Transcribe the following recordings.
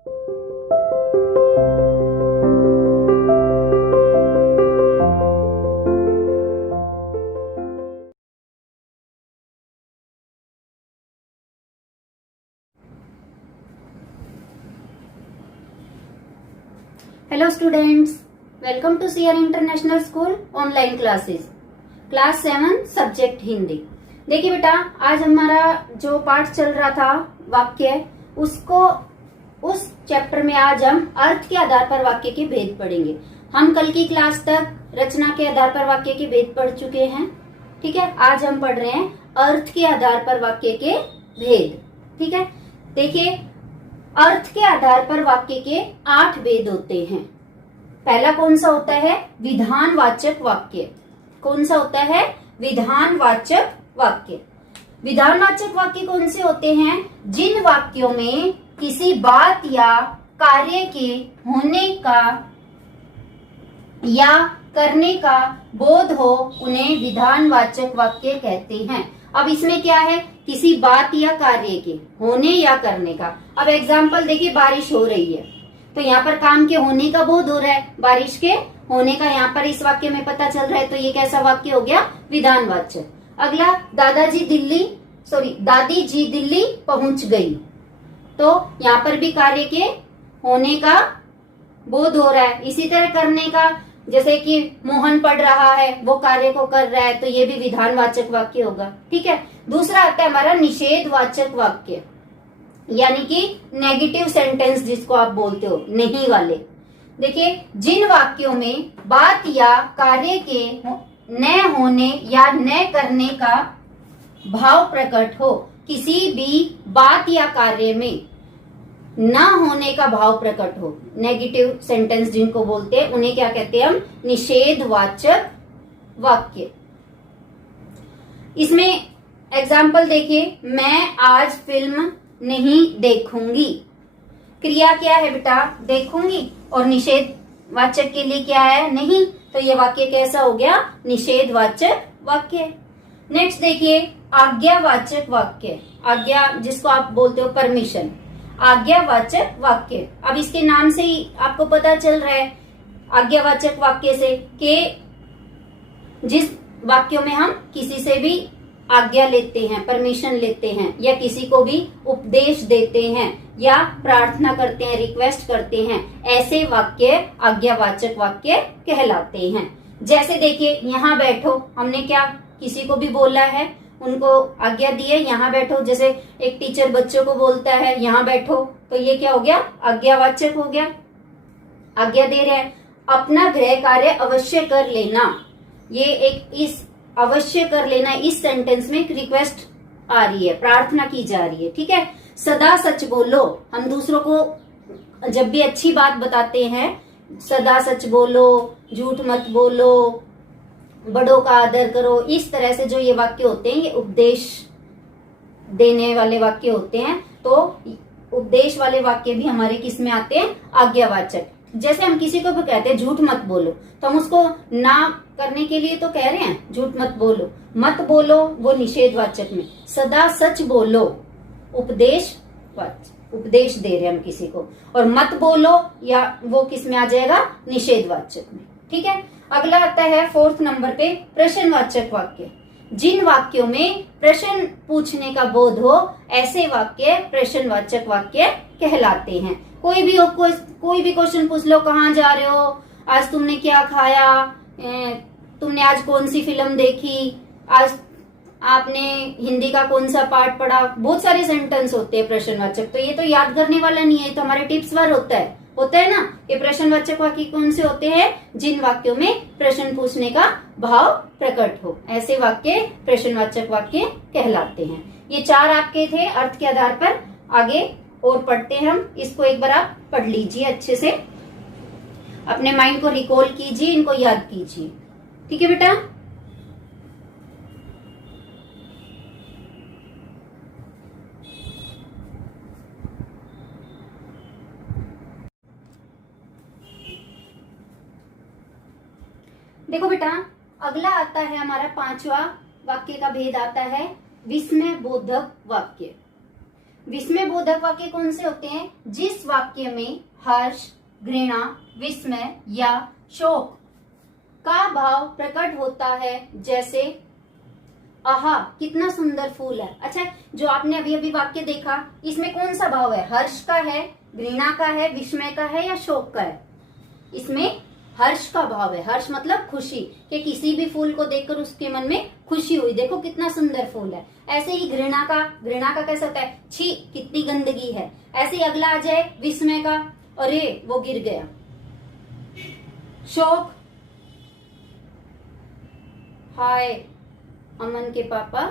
Hello students, welcome to CR international school online classes, class 7 subject Hindi. देखिए बेटा, आज हमारा जो पाठ चल रहा था वाक्य, उसको उस चैप्टर में आज हम अर्थ के आधार पर वाक्य के भेद पढ़ेंगे। हम कल की क्लास तक रचना के आधार पर वाक्य के भेद पढ़ चुके हैं, ठीक है। आज हम पढ़ रहे हैं अर्थ के आधार पर वाक्य के भेद, ठीक है। देखिए, अर्थ के आधार पर वाक्य के 8 भेद होते हैं। पहला कौन सा होता है? विधानवाचक वाक्य। कौन सा होता है? विधानवाचक वाक्य। विधानवाचक वाक्य कौन से होते हैं? जिन वाक्यों में किसी बात या कार्य के होने का या करने का बोध हो, उन्हें विधानवाचक वाक्य कहते हैं। अब इसमें क्या है? किसी बात या कार्य के होने या करने का। अब एग्जाम्पल देखिए, बारिश हो रही है तो यहाँ पर काम के होने का बोध हो रहा है, बारिश के होने का यहाँ पर इस वाक्य में पता चल रहा है, तो ये कैसा वाक्य हो गया? विधानवाचक। अगला, दादी जी दिल्ली पहुंच गई, तो यहाँ पर भी कार्य के होने का बोध हो रहा है। इसी तरह करने का, जैसे कि मोहन पढ़ रहा है, वो कार्य को कर रहा है, तो ये भी विधानवाचक वाक्य होगा, ठीक है। दूसरा आता है हमारा निषेधवाचक वाक्य, यानी कि नेगेटिव सेंटेंस जिसको आप बोलते हो, नहीं वाले। देखिए, जिन वाक्यों में बात या कार्य के न होने या न करने का भाव प्रकट हो, किसी भी बात या कार्य में न होने का भाव प्रकट हो, नेगेटिव सेंटेंस जिनको बोलते हैं, उन्हें क्या कहते हैं हम? निषेधवाचक वाक्य। इसमें एग्जाम्पल देखिए, मैं आज फिल्म नहीं देखूंगी। क्रिया क्या है बेटा? देखूंगी। और निषेधवाचक के लिए क्या है? नहीं। तो ये वाक्य कैसा हो गया? निषेधवाचक वाक्य। नेक्स्ट देखिए, आज्ञावाचक वाक्य। आज्ञा जिसको आप बोलते हो परमिशन, आज्ञावाचक वाक्य। अब इसके नाम से ही आपको पता चल रहा है आज्ञावाचक वाक्य से कि जिस वाक्यों में हम किसी से भी आज्ञा लेते हैं, परमिशन लेते हैं, या किसी को भी उपदेश देते हैं या प्रार्थना करते हैं, रिक्वेस्ट करते हैं, ऐसे वाक्य आज्ञावाचक वाक्य कहलाते हैं। जैसे देखिए, यहाँ बैठो, हमने क्या किसी को भी बोला है, उनको आज्ञा दी है, यहाँ बैठो। जैसे एक टीचर बच्चों को बोलता है यहाँ बैठो, तो ये क्या हो गया? आज्ञावाचक हो गया, आज्ञा दे रहे हैं। अपना गृह कार्य अवश्य कर लेना, ये एक इस अवश्य कर लेना, इस सेंटेंस में एक रिक्वेस्ट आ रही है, प्रार्थना की जा रही है, ठीक है। सदा सच बोलो, हम दूसरों को जब भी अच्छी बात बताते हैं, सदा सच बोलो, झूठ मत बोलो, बड़ों का आदर करो, इस तरह से जो ये वाक्य होते हैं, ये उपदेश देने वाले वाक्य होते हैं। तो उपदेश वाले वाक्य भी हमारे किस में आते हैं? आज्ञावाचक। जैसे हम किसी को भी कहते हैं झूठ मत बोलो, तो हम उसको ना करने के लिए तो कह रहे हैं झूठ मत बोलो। मत बोलो वो निषेधवाचक में, सदा सच बोलो उपदेश दे रहे हैं हम किसी को, और मत बोलो या वो किस में आ जाएगा? निषेधवाचक में, ठीक है। अगला आता है 4th नंबर पे प्रश्नवाचक वाक्य। जिन वाक्यों में प्रश्न पूछने का बोध हो, ऐसे वाक्य प्रश्नवाचक वाक्य कहलाते हैं। कोई भी क्वेश्चन पूछ लो, कहाँ जा रहे हो, आज तुमने क्या खाया, तुमने आज कौन सी फिल्म देखी, आज आपने हिंदी का कौन सा पाठ पढ़ा, बहुत सारे सेंटेंस होते हैं प्रश्नवाचक। तो ये तो याद करने वाला नहीं है, तो हमारे टिप्स वार होता है ना। ये प्रश्नवाचक वाक्य कौन से होते हैं? जिन वाक्यों में प्रश्न पूछने का भाव प्रकट हो, ऐसे वाक्य प्रश्नवाचक वाक्य कहलाते हैं। ये 4 आपके थे अर्थ के आधार पर। आगे और पढ़ते हैं हम, इसको एक बार आप पढ़ लीजिए अच्छे से, अपने माइंड को रिकॉल कीजिए, इनको याद कीजिए, ठीक है बेटा। देखो बेटा, अगला आता है हमारा 5वां वाक्य का भेद आता है विस्मय बोधक वाक्य। विस्मय बोधक वाक्य कौन से होते हैं? जिस वाक्य में हर्ष, घृणा, विस्मय या शोक का भाव प्रकट होता है, जैसे आहा कितना सुंदर फूल है। अच्छा, जो आपने अभी अभी वाक्य देखा, इसमें कौन सा भाव है? हर्ष का है, घृणा का है, विस्मय का है या शोक का है? इसमें हर्ष का भाव है। हर्ष मतलब खुशी, कि किसी भी फूल को देखकर उसके मन में खुशी हुई, देखो कितना सुंदर फूल है। ऐसे ही घृणा का कैसा होता है? छी कितनी गंदगी है। ऐसे ही अगला आ जाए विस्मय का, अरे वो गिर गया। शोक, हाय अमन के पापा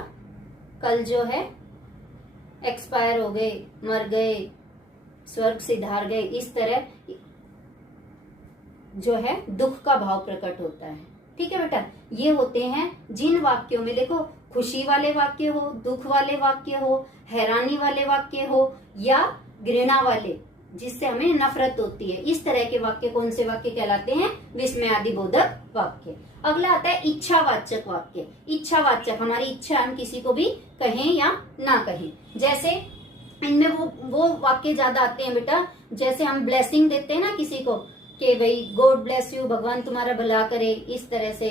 कल जो है एक्सपायर हो गए, मर गए, स्वर्ग सिधार गए। इस तरह जो है दुख का भाव प्रकट होता है। ठीक है बेटा, ये होते हैं जिन वाक्यों में देखो खुशी वाले वाक्य हो, दुख वाले वाक्य हो, हैरानी वाले वाक्य हो या घृणा वाले, जिससे हमें नफरत होती है। इस तरह के वाक्य कौन से वाक्य कहलाते हैं? विस्मय आदि बोधक वाक्य। अगला आता है इच्छावाचक वाक्य। इच्छावाचक, हमारी इच्छा हम किसी को भी कहें या ना कहें। जैसे इनमें वो वाक्य ज्यादा आते हैं बेटा, जैसे हम ब्लेसिंग देते हैं ना किसी को, कि भाई गॉड ब्लेस यू, भगवान तुम्हारा भला करे, इस तरह से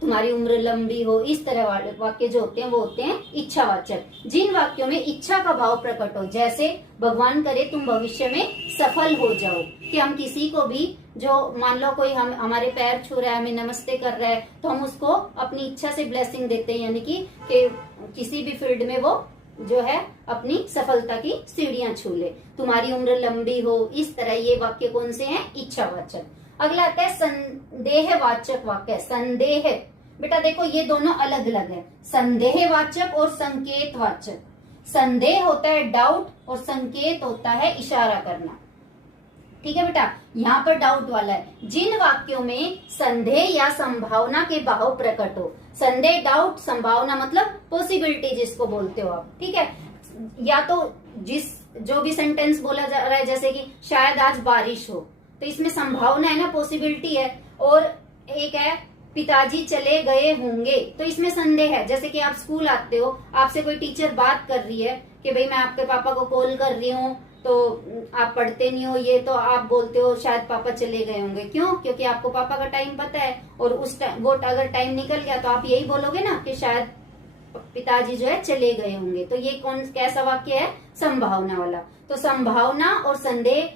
तुम्हारी उम्र लंबी हो, इस तरह वाले वाक्य जो होते हैं वो होते हैं इच्छावाचक। जिन वाक्यों में इच्छा का भाव प्रकट हो, जैसे भगवान करे तुम भविष्य में सफल हो जाओ, कि हम किसी को भी, जो मान लो कोई हम हमारे पैर छू रहा है, हमें नमस्ते कर रहा है, तो हम उसको अपनी इच्छा से ब्लेसिंग देते हैं, यानी कि किसी भी फील्ड में वो जो है अपनी सफलता की सीढ़ियां छू ले, तुम्हारी उम्र लंबी हो। इस तरह ये वाक्य कौन से हैं? इच्छावाचक। अगला आता है संदेहवाचक वाक्य। संदेह, बेटा देखो ये दोनों अलग अलग है, संदेहवाचक और संकेतवाचक। संदेह होता है डाउट और संकेत होता है इशारा करना। ठीक है बेटा, यहाँ पर डाउट वाला है। जिन वाक्यों में संदेह या संभावना के भाव प्रकट हो, संदेह, डाउट, संभावना मतलब पॉसिबिलिटी जिसको बोलते हो आप। ठीक है, या तो जो भी सेंटेंस बोला जा रहा है, जैसे कि शायद आज बारिश हो, तो इसमें संभावना है ना, पॉसिबिलिटी है। और एक है पिताजी चले गए होंगे, तो इसमें संदेह है। जैसे कि आप स्कूल आते हो, आपसे कोई टीचर बात कर रही है कि भाई मैं आपके पापा को कॉल कर रही हूँ, तो आप पढ़ते नहीं हो, ये तो आप बोलते हो शायद पापा चले गए होंगे। क्यों? क्योंकि आपको पापा का टाइम पता है, और उस टाइम वो अगर टाइम निकल गया तो आप यही बोलोगे ना कि शायद पिताजी जो है चले गए होंगे। तो ये कैसा वाक्य है? संभावना वाला। तो संभावना और संदेह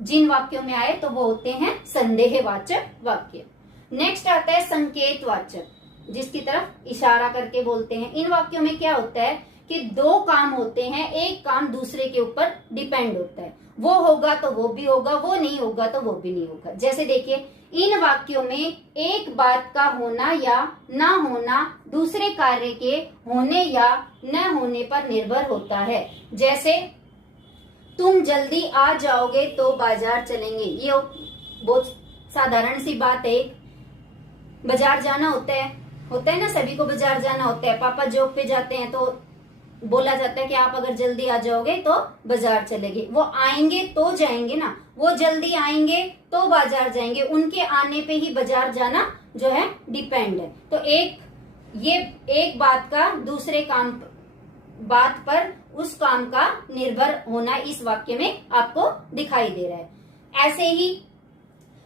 जिन वाक्यों में आए तो वो होते हैं संदेहवाचक वाक्य। नेक्स्ट आता है संकेतवाचक, जिसकी तरफ इशारा करके बोलते हैं। इन वाक्यों में क्या होता है कि दो काम होते हैं, एक काम दूसरे के ऊपर डिपेंड होता है। वो होगा तो वो भी होगा, वो नहीं होगा तो वो भी नहीं होगा। जैसे देखिए, इन वाक्यों में एक बात का होना या ना होना दूसरे कार्य के होने या न होने पर निर्भर होता है। जैसे तुम जल्दी आ जाओगे तो बाजार चलेंगे, ये बहुत साधारण सी बात है। बाजार जाना होता है ना, सभी को बाजार जाना होता है। पापा जॉब पे जाते हैं तो बोला जाता है कि आप अगर जल्दी आ जाओगे तो बाजार चलेंगे। वो आएंगे तो जाएंगे ना, वो जल्दी आएंगे तो बाजार जाएंगे, उनके आने पे ही बाजार जाना जो है डिपेंड है। तो एक बात का दूसरे बात पर उस काम का निर्भर होना इस वाक्य में आपको दिखाई दे रहा है। ऐसे ही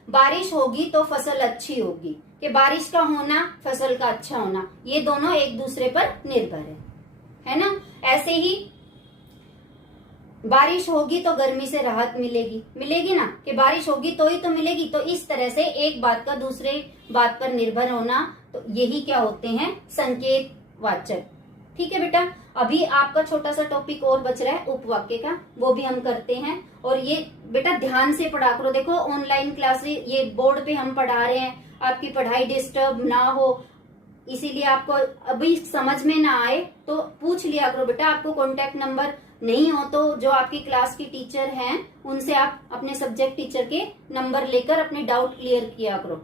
बारिश होगी तो फसल अच्छी होगी, कि बारिश का होना, फसल का अच्छा होना, ये दोनों एक दूसरे पर निर्भर है ना। ऐसे ही बारिश होगी तो गर्मी से राहत मिलेगी ना, कि बारिश होगी तो ही तो मिलेगी। तो इस तरह से एक बात का दूसरे बात पर निर्भर होना, तो यही क्या होते हैं? संकेतवाचक। ठीक है बेटा, अभी आपका छोटा सा टॉपिक और बच रहा है उपवाक्य का, वो भी हम करते हैं। और ये बेटा ध्यान से पढ़ा करो। देखो ऑनलाइन क्लासेस ये बोर्ड पे हम पढ़ा रहे हैं, आपकी पढ़ाई डिस्टर्ब ना हो, इसीलिए आपको अभी समझ में ना आए तो पूछ लिया करो बेटा। आपको कॉन्टेक्ट नंबर नहीं हो तो जो आपकी क्लास की टीचर हैं उनसे आप अपने सब्जेक्ट टीचर के नंबर लेकर अपने डाउट क्लियर किया करो।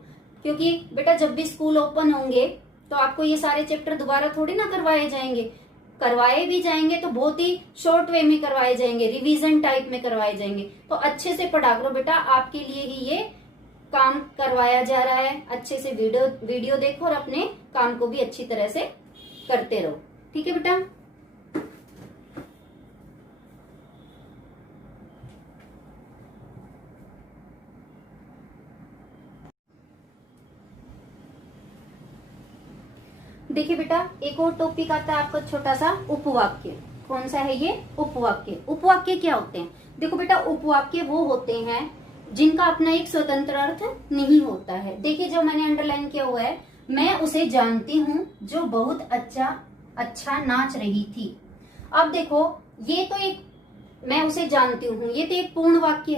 क्योंकि बेटा जब भी स्कूल ओपन होंगे तो आपको ये सारे चैप्टर दोबारा थोड़ी ना करवाए जाएंगे, करवाए भी जाएंगे तो बहुत ही शॉर्ट वे में करवाए जाएंगे, रिवीजन टाइप में करवाए जाएंगे। तो अच्छे से पढ़ा करो बेटा, आपके लिए ही ये काम करवाया जा रहा है। अच्छे से वीडियो देखो और अपने काम को भी अच्छी तरह से करते रहो। ठीक है बेटा। देखिए बेटा, एक और टॉपिक आता है आपका छोटा सा, उपवाक्य। कौन सा है ये? उपवाक्य। उपवाक्य क्या होते हैं? देखो बेटा, उपवाक्य वो होते हैं जिनका अपना एक स्वतंत्र अर्थ नहीं होता है। देखिए, जो मैंने अंडरलाइन किया हुआ है, मैं उसे जानती हूँ जो बहुत अच्छा नाच रही थी। अब देखो, ये तो एक, मैं उसे जानती हूँ, ये तो एक पूर्ण वाक्य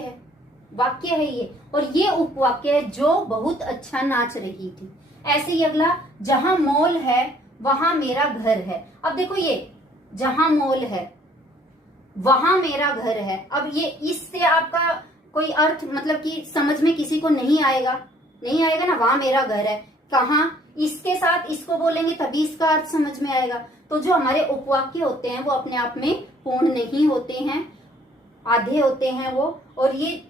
है ये, और ये उपवाक्य है, जो बहुत अच्छा नाच रही थी। ऐसे ही अगला, जहां मॉल है वहां मेरा घर है। अब देखो, ये जहां मॉल है वहां मेरा घर है, अब ये इससे आपका कोई अर्थ मतलब कि समझ में किसी को नहीं आएगा ना। वहां मेरा घर है, कहाँ, इसके साथ इसको बोलेंगे तभी इसका अर्थ समझ में आएगा। तो जो हमारे उपवाक्य होते हैं वो अपने आप में पूर्ण नहीं होते हैं, आधे होते हैं वो, और ये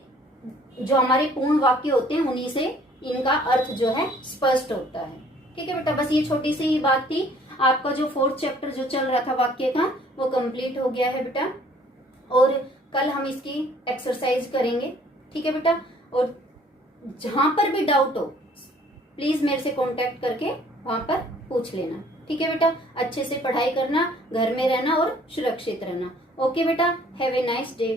जो हमारे पूर्ण वाक्य होते हैं उन्हीं से इनका अर्थ जो है स्पष्ट होता है। ठीक है बेटा, बस ये छोटी सी ही बात थी। आपका जो 4th चैप्टर जो चल रहा था वाक्य का, वो कंप्लीट हो गया है बेटा, और कल हम इसकी एक्सरसाइज करेंगे। ठीक है बेटा, और जहां पर भी डाउट हो प्लीज मेरे से कांटेक्ट करके वहां पर पूछ लेना। ठीक है बेटा, अच्छे से पढ़ाई करना, घर में रहना और सुरक्षित रहना। ओके बेटा, हैव ए नाइस डे।